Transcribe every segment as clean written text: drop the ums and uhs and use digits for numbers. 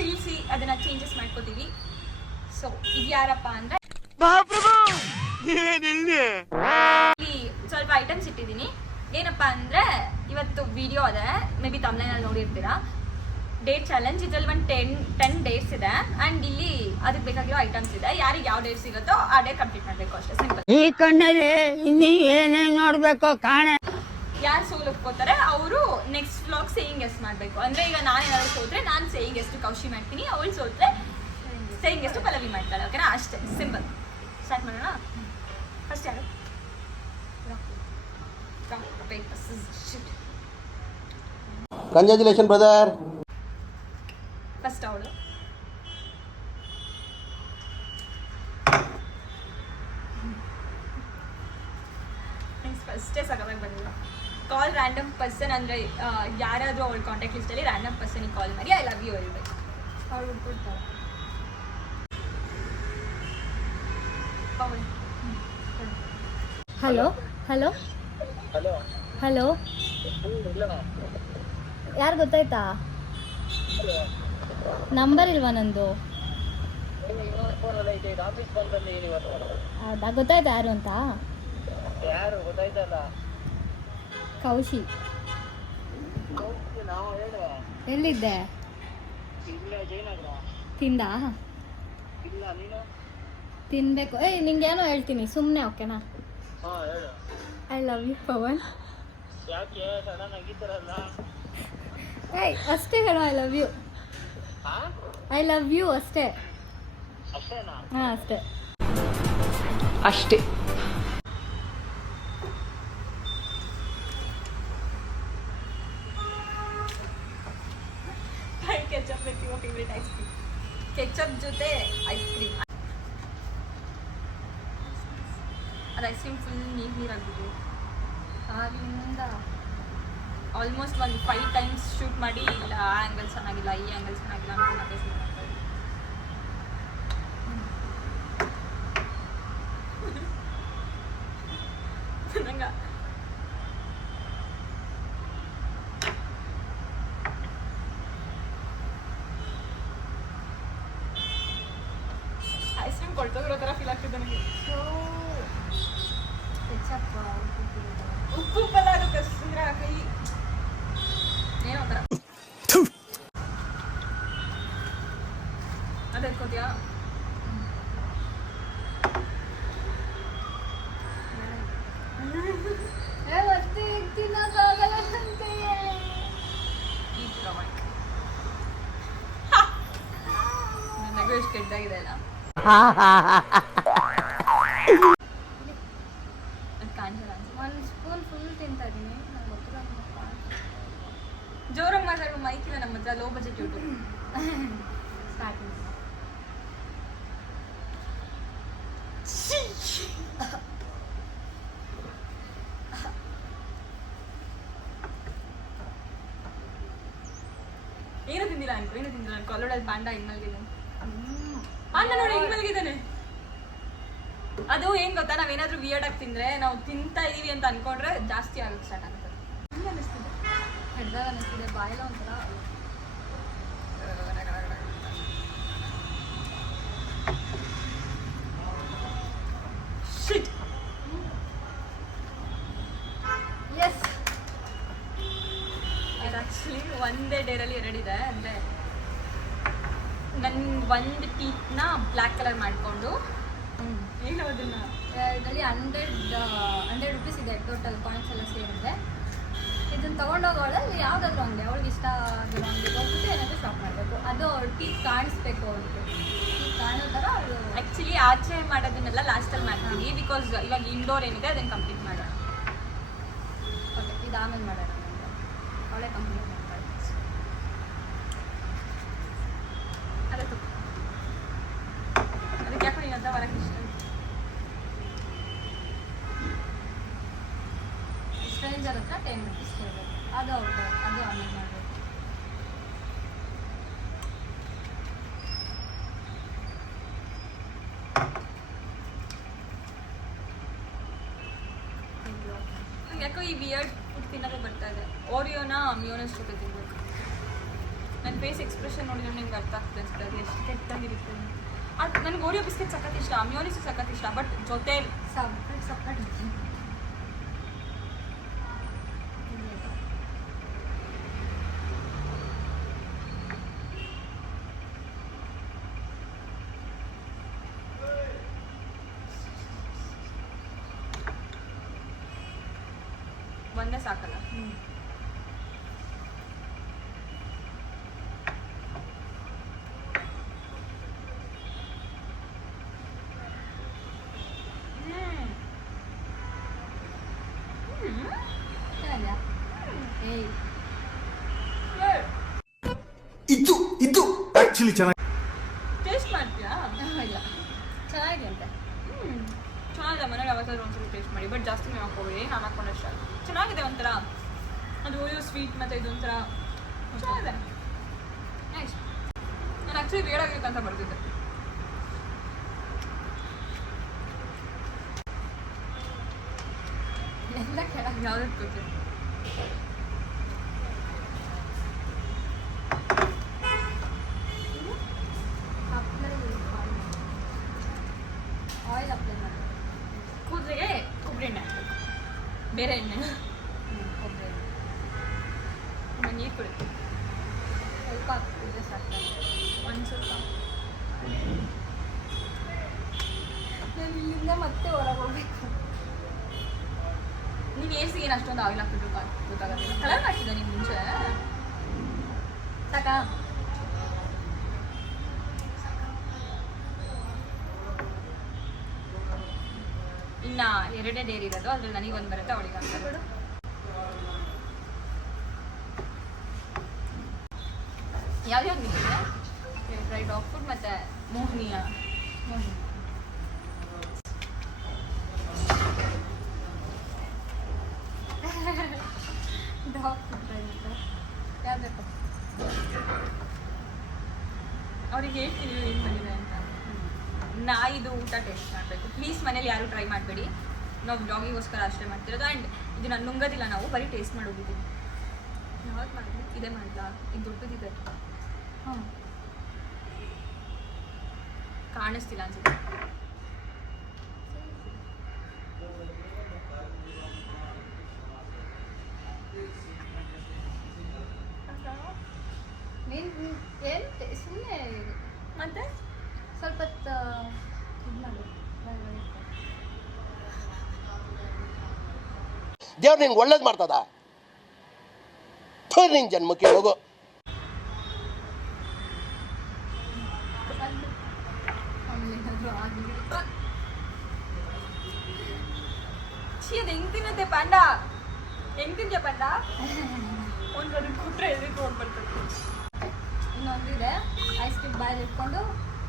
ತಿಳಿಸಿ ಅದನ್ನ ಚೇಂಜಸ್ ಮಾಡ್ಕೋತೀವಿ. ಸೊ ಇದು ಯಾರಪ್ಪ ಅಂದ್ರೆ ಇಲ್ಲಿ ಸ್ವಲ್ಪ ಐಟಮ್ಸ್ ಇಟ್ಟಿದ್ದೀನಿ. ಏನಪ್ಪ ಅಂದ್ರೆ ಇವತ್ತು ವಿಡಿಯೋ ಅದೇ, ಮೇ ಬಿ ತಮ್ಲೈನಲ್ಲಿ ನೋಡಿರ್ತೀರಾ, ಡೇಟ್ ಚಾಲೆಂಜ್. ಇದ್ರಲ್ಲಿ ಒಂದು 10 ಡೇಟ್ಸ್ ಇದೆ ಅಂಡ್ ಇಲ್ಲಿ ಅದಕ್ಕೆ ಬೇಕಾಗಿರೋ ಐಟಮ್ಸ್ ಇದೆ. ಯಾರಿಗೆ ಯಾವ ಡೇಟ್ ಸಿಗುತ್ತೋ ಆ ಡೇಟ್ ಕಂಪ್ಲೀಟ್ ಮಾಡಬೇಕು ಅಷ್ಟೇ, ಸಿಂಪಲ್. ಈ ಕಣ್ಣಲ್ಲಿ ಇನ್ನೀ ಏನೇನು ನೋಡ್ಬೇಕು ಕಾಣೆ. ಯಾರು ಸೋಲುಕೋತಾರೆ ಅವರು ನೆಕ್ಸ್ಟ್ ವ್ಲಾಗ್ ಸೇಯಿಂಗ್ ಗೆಸ್ಟ್ ಮಾಡಬೇಕು. ಅಂದ್ರೆ ಈಗ ನಾನು ಏನಾದ್ರು ಸೋತ್ರೆ ನಾನು ಸೇಯಿಂಗ್ ಗೆಸ್ಟ್ ಕೌಶಿ ಮಾಡ್ತೀನಿ, ಅವಳು ಸೋತ್ರೆ ಸೇಯಿಂಗ್ ಗೆಸ್ಟ್ ಪಲ್ಲವಿ ಮಾಡ್ತಾಳೆ. ಓಕೆನಾ? ಅಷ್ಟೇ, ಸಿಂಪಲ್. ಸ್ಟಾರ್ಟ್ ಮಾಡೋಣ. ಫಸ್ಟ್ ಯಾರು? Congratulation brother. ಫಸ್ಟ್ ಅವಳು. ಫಸ್ಟೇ ಸಗವಾಗಿ ಬಂದಿಲ್ಲ. ಕಾಲ್ ರ್ಯಾಂಡಮ್ ಪರ್ಸನ್ ಅಂದರೆ ಯಾರಾದರೂ ಅವಳ ಕಾಂಟ್ಯಾಕ್ಟ್ ಲಿಸ್ಟಲ್ಲಿ ರ್ಯಾಂಡಮ್ ಪರ್ಸನಿಗೆ ಕಾಲ್ ಮಾಡಿ ಐ ಲವ್ ಯು ಹೇಳ್ಬೇಕು. ಅವಳು ಹುಡ್ಕೊಡ್ತಾಳೆ. ಹಲೋ ಹಲೋ ಹಲೋ, ಯಾರು ಗೊತ್ತಾಯ್ತಾ? ನಂಬರ್ ಇಲ್ವಾ ನಂದು? ಹೌದಾ, ಗೊತ್ತಾಯ್ತಾ ಯಾರು ಅಂತ? ಕೌಶಿ. ಎಲ್ಲಿದ್ದೆ? ತಿಂದ? ತಿನ್ಬೇಕು. ನಿಂಗೇನೋ ಹೇಳ್ತೀನಿ, ಸುಮ್ಮನೆ. ಓಕೆನಾ? I love you Pavan. ಅಷ್ಟೇ ಹೇಳು, I love you. I love you ಅಷ್ಟೇ. ಹಾಂ, ಅಷ್ಟೇ ಅಷ್ಟೇ. ಕೆಚಪ್ ಬೇಕಿವ ಫೇವ್ರೇಟ್ ಐಸ್ ಕ್ರೀಮ್. ಕೆಚಪ್ ಜೊತೆ ಐಸ್ ಕ್ರೀಮ್. ಅದು ಐಸ್ ಕ್ರೀಮ್ ಫುಲ್ ನೀರಾಗ್ಬಿಟ್ಟು ಆಗಿಂದ ಆಲ್ಮೋಸ್ಟ್ ಒಂದು 5 ಟೈಮ್ಸ್ ಶೂಟ್ ಮಾಡಿ, ಇಲ್ಲ ಆ ಆ್ಯಂಗಲ್ ಚೆನ್ನಾಗಿಲ್ಲ, ಈ ಆ್ಯಂಗಲ್ ಚೆನ್ನಾಗಿಲ್ಲ ಅಂತ ಮತ್ತೆ ಶೂಟ್ ಮಾಡ್ತಾರೆ. ನಂಗೆ ಐಸ್ ಕ್ರೀಮ್ ಕೊಳ್ತೋಗಿರೋ ಥರ ಫೀಲ್ ಆಗ್ತಿದೆ ನನಗೆ. ಉಪ್ಪು ಪಲ್ಲ ಅದು ಕಸಿದ್ರೆ ಕೈ ಏನೋ ಒಂಥರ. ಅದು ಎತ್ಕೋತೀಯಾ? ನನಗೂ ಎಷ್ಟು ಕೆಟ್ಟಾಗಿದೆ ಅಲ್ಲ. ಒಂದು ಸ್ಪೂನ್ ಫುಲ್ ತಿಂತಾ ಇದ್ದೀನಿ. ನಂಗೆ ಗೊತ್ತಿಲ್ಲ. ಜೋರಾಗಿ ಮಾತಾಡೋ ಮೈಕಿಲ್ಲ ನಮ್ಮ ಹತ್ರ, ಲೋ ಬಜೆಟ್ ಯೂಟ್ಯೂಬ್. ಸ್ಟಾರ್ಟ್. ಏನು ತಿಂದಿಲ್ಲ ಅನ್ಕೋ. ಅಲ್ಲೋಡಲ್ಲಿ ಪಾಂಡ ಹಿಂಗ್ ಮಲಗಿದ್ದಾನೆ. ಪಾಂಡ ನೋಡಿ ಹಿಂಗ್ ಮಲಗಿದ್ದಾನೆ. ಅದು ಏನ್ ಗೊತ್ತಾ, ನಾವೇನಾದ್ರೂ ವಿಯರ್ಡ್ ಆಗಿ ತಿಂದ್ರೆ ನಾವು ತಿಂತಾ ಇದೀವಿ ಅಂತ ಅನ್ಕೊಂಡ್ರೆ ಜಾಸ್ತಿ ಆಗೋಕ್ಕೆ ಸ್ಟಾರ್ಟ್ ಆಗುತ್ತೆ. ಹಿಂಗೆ ಅನಿಸ್ತಿದೆ, ಹಿಡ್ದಾಗ ಅನಿಸ್ತಿದೆ, ಬಾಯೆಲ್ಲ ಒಂಥರ. ಶಿಟ್. ಎಸ್, ಇದು ಆ್ಯಕ್ಚುಲಿ ಒಂದೇ ಡೇರಲ್ಲಿ 2 ಇದೆ. ಅಂದರೆ ನನ್ನ ಒಂದು ಟೀತ್ನ ಬ್ಲ್ಯಾಕ್ ಕಲರ್ ಮಾಡಿಕೊಂಡು ಏನು ಅದನ್ನ ಇದರಲ್ಲಿ 100 ರುಪೀಸ್ ಇದೆ ಟೋಟಲ್ ಕಾಯಿನ್ಸ್ ಎಲ್ಲ ಸೇರಿದೆ. ಇದನ್ನು ತೊಗೊಂಡೋಗೋಳೆ ಯಾವುದಾದ್ರೂ ಅಂಗಡಿ, ಅವಳಿಗೆ ಇಷ್ಟ ಆಗಿರೋ ಅಂಗಡಿಗೆ ಹೋಗ್ಬಿಟ್ಟು ಏನಾದರೂ ಶಾಪ್ ಮಾಡಬೇಕು. ಅದು ಅವ್ಳು ಟೀತ್ ಕಾಣಿಸ್ಬೇಕು, ಅವ್ಳಿಗೆ ಟೀತ್ ಕಾಣೋ ಥರ ಅವಳು. ಆ್ಯಕ್ಚುಲಿ ಆಚೆ ಮಾಡೋದನ್ನೆಲ್ಲ ಲಾಸ್ಟಲ್ಲಿ ಮಾಡ್ತೀವಿ, ಬಿಕಾಸ್ ಇವಾಗ ಇಂಡೋರ್ ಏನಿದೆ ಅದನ್ನು ಕಂಪ್ಲೀಟ್ ಮಾಡೋಣ. ಓಕೆ, ಇದು ಆಮೇಲೆ ಮಾಡೋಣ. ಅವಳೇ ಕಂಪ್ಲೀಟ್ ಮಾಡ್ತಾಳೆ. ಅದಕ್ಕೆ ಯಾಕೋ ನೀನು ಅಂತ ಬರೋಕ್ಕೆ ಇಷ್ಟ. ಸ್ಟ್ರೇಂಜರ್ ಹತ್ರ 10 ರುಪೀಸ್ ಕೇಳಬೇಕು. ಅದು ಔಟ್, ಅದು ಆಮೇಲೆ ಮಾಡಬೇಕು. ಯಾಕೋ ಈ ವಿಯರ್ಡ್ ಫುಡ್ ತಿನ್ನೋದೇ ಬರ್ತಾ ಇದೆ. ಓರಿಯೋನ ಮಿಯೋನಸ್ ಜೊತೆ ತಿನ್ಬೇಕು. ನನ್ನ ಫೇಸ್ ಎಕ್ಸ್ಪ್ರೆಷನ್ ನೋಡಿದ್ರೆ ನಿಮ್ಗೆ ಅರ್ಥ ಆಗ್ತದೆ ಅಷ್ಟೇ ಅದು ಎಷ್ಟು ಕೆಟ್ಟಾಗಿರುತ್ತೆ. ಅದು ನನಗೆ ಓರಿಯೋ ಬಿಸ್ಕೆಟ್ ಸಖತ್ ಇಷ್ಟ, ಮ್ಯೂನಿಸು ಸಖತ್ ಇಷ್ಟ, ಬಟ್ ಜೊತೆ ಸಪ್ರೇಟ್ ಒಂದೇ ಸಾಕಲ್ಲ. ಇದು ಆಕ್ಚುಲಿ ಚೆನ್ನಾಗಿ ಟೇಸ್ಟ್ ಮಾಡ್ತೀಯಾ? ಇಲ್ಲ ಚೆನ್ನಾಗಿದೆ ಅಂತೆ. ಚೆನ್ನಾಗಿದೆ, ಮನೇಲಿ ಯಾವತ್ತಾದ್ರೂ ಒಂದ್ಸಲ ಟೇಸ್ಟ್ ಮಾಡಿ, ಬಟ್ ಜಾಸ್ತಿ ನೀವು ಹಾಕೋಬೇಡಿ, ನಾನು ಹಾಕೊಂಡಷ್ಟ ಚೆನ್ನಾಗಿದೆ. ಒಂಥರ ಅದು ಓರಿಯೋ ಸ್ವೀಟ್ ಮತ್ತು ಇದೊಂಥರ ಚೆನ್ನಾಗಿದೆ. ನೈಸ್. ನಾನು ಆ್ಯಕ್ಚುಲಿ ಬೇಡಾಗಿರುತ್ತಂತ ಬರ್ತಿದ್ದೆ. ಎಲ್ಲ ಕೆಳಗೆ ಯಾವ್ದಕ್ಕೆ ಗೊತ್ತಿಲ್ಲ. ಆಯಿಲ್ ಅಪ್ಲೈ ಮಾಡಿ. ಕೂದಲಿಗೆ ಕೊಬ್ಬರಿ ಎಣ್ಣೆ ಹಾಕ್ಬೇಕು, ಬೇರೆ ಎಣ್ಣೆ. ಕೊಬ್ಬರಿ ನೀರು ಕುಡಿತು ಸ್ವಲ್ಪ ಹಾಕ್ತಿದ್ರೆ ಸಾಕು. ಒಂದು ಸ್ವಲ್ಪ. ನಾನು ಇಲ್ಲಿಂದ ಮತ್ತೆ ಹೊರಗೆ ಹೋಗ್ಬೇಕು. ನೀನು ಏರ್ಸಿಗೆ ಏನು ಅಷ್ಟೊಂದು ಆಯಿಲ್ ಹಾಕ್ಬಿಟ್ಟು ಗೊತ್ತಾಗೋದಿಲ್ಲ. ಕಲರ್ ಮಾಡ್ತಿದ್ದೆ ನೀವು ಮುಂಚೆ? ಸಾಕಾ? ಇನ್ನ 2 ಡೇರಿ ಇರೋದು, ಅದ್ರಲ್ಲಿ ನನಗೊಂದು ಬರುತ್ತೆ, ಅವಳಿಗೆ ಹಾಕ್ತಾರೆ. ಬಿಡು. ಯಾವ್ಯಾವ್ದು ನಿಂತಿದೆ? ಡ್ರೈ ಡಾಗ್ ಫುಡ್ ಮತ್ತು ಮೋಹನಿಯ. ಡಾಗ್ ಫುಡ್ ಅಂತ ಯಾವ್ದು? ಅವ್ರಿಗೆ ಹೇಳ್ತೀನಿ ಏನು ಬಂದಿದೆ ಅಂತ. ಇದು ಊಟ ಟೇಸ್ಟ್ ಮಾಡಬೇಕು ಪ್ಲೀಸ್. ಮನೇಲಿ ಯಾರು ಟ್ರೈ ಮಾಡಬೇಡಿ, ನಾವು ಬ್ಲಾಗಿಗೋಸ್ಕರ ಅಷ್ಟೇ ಮಾಡ್ತಿರೋದು. ಆ್ಯಂಡ್ ಇದು ನಾನು ನುಂಗೋದಿಲ್ಲ, ನಾವು ಬರೀ ಟೇಸ್ಟ್ ಮಾಡೋಗಿದ್ದೀವಿ. ಯಾವ್ದು ಮಾಡಿದ್ವಿ? ಇದೇ ಮಾಡ್ಲಾ? ಇದು ದೊಡ್ಡದಿದೆ, ಹಾಂ ಕಾಣಿಸ್ತಿಲ್ಲ ಅನ್ಸುತ್ತೆ. ಏನು ಸುಮ್ಮನೆ ಮತ್ತೆ ಸ್ವಲ್ಪ ಹೊತ್ತು ಇದು ಮಾಡಿ. ದೇವ್ರು ನಿಂಗೆ ಒಳ್ಳೇದು ಮಾಡ್ತದ. ನಿನ್ ಜನ್ಮಕ್ಕೆ ಹೋಗು. ಆಮೇಲೆ ಏನಾದರೂ ಆಗಲಿ. ಅದು ಹೆಂಗ್ ತಿನ್ನುತ್ತೆ ಪಾಂಡ? ಹೆಂಗ್ ತಿಂತೀಯ ಪಾಂಡ? ಒಂದು ಕಡೆ ಕೊಟ್ಟರೆ ಎದುರಿಗೆ ಹೋಗ್ಬರ್ತದೆ. ಇನ್ನೊಂದಿದೆ, ಐಸ್ ಕ್ಯೂಬ್ ಬಾಯಲ್ಲಿ ಇಟ್ಕೊಂಡು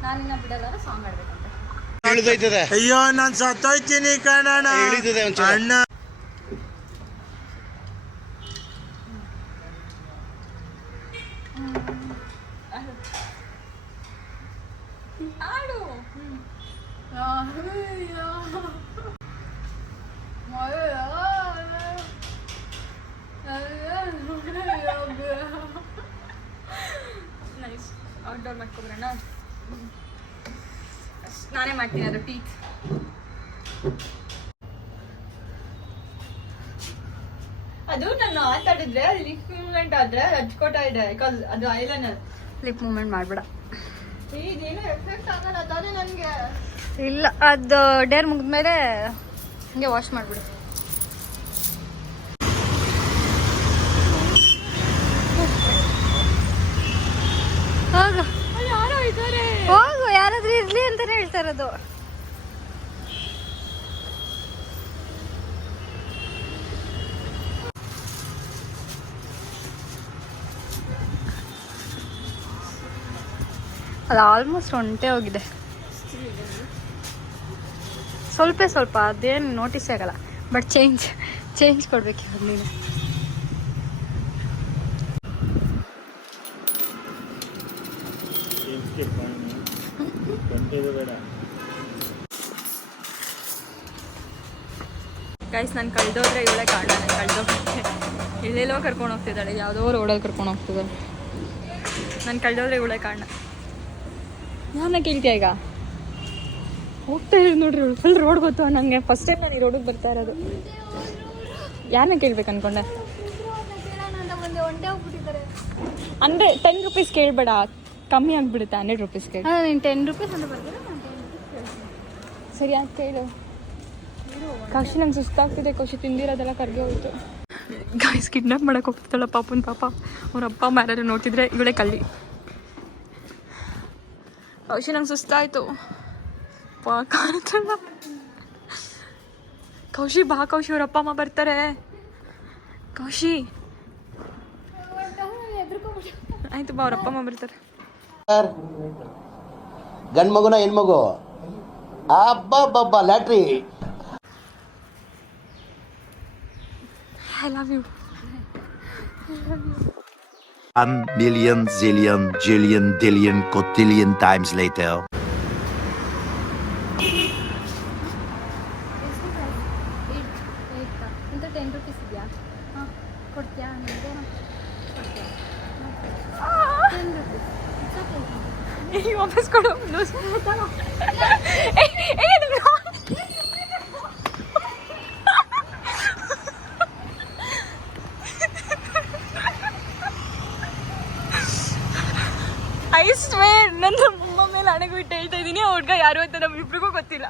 ನಾನಿನ್ನ ಬಿಡಲ್ಲ ಸಾಂಗ್ ಆಡ್ಬೇಕಂತೆ. ಇಳಿದೈತದೆ. ಅಯ್ಯೋ ನಾನು ಸತ್ತೋಯ್ತೀನಿ ಕಣಣ್ಣ. ಇಳಿತದೆ ಒಂಚೂರು. ಅಣ್ಣ ಆಡು. ನೈಸ್. ಔಟ್ಡೋರ್ ಮಾಡ್ಕೊಬರೋಣ. ನಾನೇ ಮಾಡ್ತೀನಿ ಅದು ಟೀತ್. ಅದು ನಾನು ಆಟಾಡಿದ್ರೆ ಲಿಪ್ ಮೂವ್ಮೆಂಟ್ ಆದ್ರೆ ಹಚ್ಕೋತಾ ಇದೆ, ಬಿಕಾಸ್ ಅದು ಐಲೈನರ್. ಲಿಪ್ ಮೂವ್ಮೆಂಟ್ ಮಾಡಬೇಡ. ಇದೇನು ಎಫೆಕ್ಟ್ ಆಗಲ್ಲ ತಾನೇ ನನಗೆ. ಇಲ್ಲ, ಅದು ಡೇರ್ ಮುಗಿದ್ಮೇಲೆ ಹಂಗೆ ವಾಶ್ ಮಾಡಿಬಿಡು. ಹೋಗು ಯಾರೋ ಇದ್ದಾರೆ. ಹೋಗು, ಯಾರಾದ್ರೂ ಇರ್ಲಿ ಅಂತಾನೆ ಹೇಳ್ತಾ ಇರೋದು. ಅದು ಆಲ್ಮೋಸ್ಟ್ ಹೊಂಟೆ ಹೋಗಿದೆ. ಸ್ವಲ್ಪ ಅದೇನು ನೋಟಿಸ್ ಆಗಲ್ಲ, ಬಟ್ ಚೇಂಜ್ ಕೊಡ್ಬೇಕು ಇವಾಗ ನೀನು. ಗೈಸ್ ನಾನು ಕಳೆದೋದ್ರೆ ಇವಳೆ ಕಾರಣ. ನಾನು ಕಳೆದೋಗ್ಬಿಟ್ಟೆ. ಎಲ್ಲೆಲ್ಲೋ ಕರ್ಕೊಂಡು ಹೋಗ್ತಿದ್ದಾಳೆ, ಯಾವುದೋ ರೋಡಲ್ಲಿ ಕರ್ಕೊಂಡು ಹೋಗ್ತಿದ್ದಾಳೆ. ನಾನು ಕಳೆದೋದ್ರೆ ಇವಳೆ ಕಾರಣ. ಯಾರನ್ನ ಕೇಳ್ತೀಯ ಈಗ? ಹೋಗ್ತಾ ಇರೋದು ನೋಡ್ರಿ, ಫುಲ್ ರೋಡ್ ಗೊತ್ತು ನನಗೆ. ಫಸ್ಟ್ ಟೈಮ್ ನಾನು ಈ ರೋಡಿಗೆ ಬರ್ತಾ ಇರೋದು. ಯಾರನ್ನ ಕೇಳ್ಬೇಕು ಅನ್ಕೊಂಡೆ ಒಂದೇ ಹೋಗ್ಬಿಟ್ಟಿದ್ದಾರೆ. ಅಂದರೆ 10 ರೂಪೀಸ್ ಕೇಳಬೇಡ, ಕಮ್ಮಿ ಆಗಿಬಿಡುತ್ತೆ. 100 ರೂಪೀಸ್ ಕೇಳಿ. ನೀನು 10 ರೂಪೀಸ್ ಅಂತ ಬರ್ತಾರೆ, ನಾನು 10 ರೂಪೀಸ್ ಕೇಳ್ತೀನಿ. ಸರಿ ಅಂತ ಕೇಳು. ಕೌಶಿ ನಂಗೆ ಸುಸ್ತಾಗ್ತಿದೆ. ಕೌಶಿ ತಿಂದಿರೋದೆಲ್ಲ ಕರ್ಗೆ ಹೋಯ್ತು. ಗಾಯ್ಸ್ ಕಿಡ್ನಾಪ್ ಮಾಡಕ್ಕೆ ಹೋಗ್ತಿದ್ದಲ್ಲ ಪಾಪನ. ಪಾಪ ಅವ್ರ ಅಪ್ಪ ಅಮ್ಮ ಯಾರು ನೋಡ್ತಿದ್ರೆ ಇವಳೆ ಕಳ್ಳಿ. ಕೌಶಿ ನಂಗೆ ಸುಸ್ತಾಯಿತು. ಕಾಣುತ್ತಲ್ಲ. ಕೌಶಿ ಬಾ ಕೌಶಿ, ಅವ್ರ ಅಪ್ಪ ಅಮ್ಮ ಬರ್ತಾರೆ. ಕೌಶಿ ಆಯ್ತು ಬಾ, ಅವ್ರ ಅಪ್ಪ ಅಮ್ಮ ಬರ್ತಾರೆ. ಗಂಡ್ ಮಗುನ ಹೆಣ್ಮಗು? ಅಬ್ಬಬ್ಬಬ್ಬ lottery. I love you. 1 million zillion jillion dillion cotillion times later. ಇಂಥ 10 ರೂಪೀಸ್ ಇದೆಯಾ? ಹಾಂ ಕೊಡ್ತೀಯಾ? ನನಗೆ ಕೊಡ್ತೀಯಾ? 10 ರೂಪೀಸ್. ಈಗ ವಾಪಸ್ ಕೊಡು. ಐ ಸ್ವೇರ್ ನನ್ನ ಅಮ್ಮ ಮೇಲೆ ಹಣೆಗೂ ಇಟ್ಟು ಹೇಳ್ತಾ ಇದ್ದೀನಿ, ಆ ಹುಡ್ಗ ಯಾರು ಅಂತ ನಮ್ಮಿಬ್ರಿಗೂ ಗೊತ್ತಿಲ್ಲ.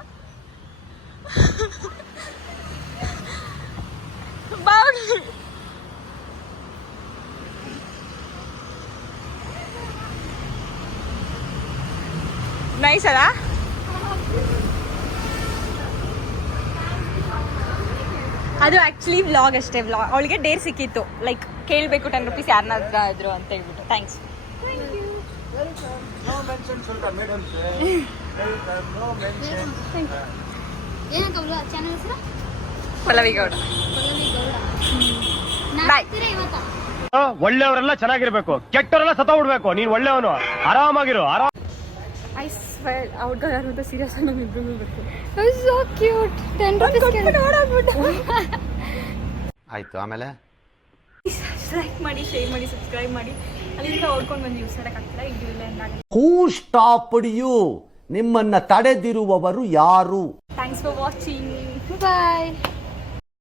ನೈಸ್ ಅಲ್ಲ? ಅದು ಆ್ಯಕ್ಚುಲಿ ವ್ಲಾಗ್ ಅಷ್ಟೇ. ವ್ಲಾಗ್ ಅವಳಿಗೆ ಡೇರ್ ಸಿಕ್ಕಿತ್ತು, ಲೈಕ್ ಕೇಳಬೇಕು 10 ರೂಪೀಸ್ ಯಾರನ್ನ ಇದ್ರು ಅಂತ ಹೇಳ್ಬಿಟ್ಟು. ಥ್ಯಾಂಕ್ಸ್. ಏನಕ್ಕಲ್ಲ ಚಾನಲ್ ಹೆಸರು? ಪಲ್ಲವಿ ಗೌಡ. ಪಲ್ಲವಿ ಗೌಡ. ಬಾಯ್. ಇವತ್ತಾ ಒಳ್ಳೆಯವರೆಲ್ಲ ಚೆನ್ನಾಗಿರ್ಬೇಕು, ಕೆಟ್ಟವರೆಲ್ಲ ಸತ್ತೋಗ್ಬಿಡ್ಬೇಕು. ನೀನ್ ಒಳ್ಳೆಯವನು, ಆರಾಮಾಗಿರು. ಐ ಸ್ವೇರ್ ಆ ಹುಡ್ಗ ಯಾರು ಅಂತ ಸೀರಿಯಸ್ ಆಗಿ ನಮ್ಮಿಬ್ರಿಗೂ ಗೊತ್ತು. So cute. 10 ರೂಪೀಸ್ ಆಯ್ತು, ಆಮೇಲೆ ಲೈಕ್ ಮಾಡಿ, ಶೇರ್ ಮಾಡಿ, ಸಬ್ಸ್ಕ್ರೈಬ್ ಮಾಡಿ. ಅಲ್ಲಿಂದ ಓಡ್ಕೊಂಡು ಬಂದು ಯೂಸ್ ಮಾಡೋಕ್ಕಾಗ್ತದೆ. ಇಲ್ಲ ಎಂದಾಗಲಿ. ಹೂ ಸ್ಟಾಪ್ಡ್ ಯು? ನಿಮ್ಮನ್ನ ತಡೆದಿರುವವರು ಯಾರು? Thanks for watching. ಬಾಯ್.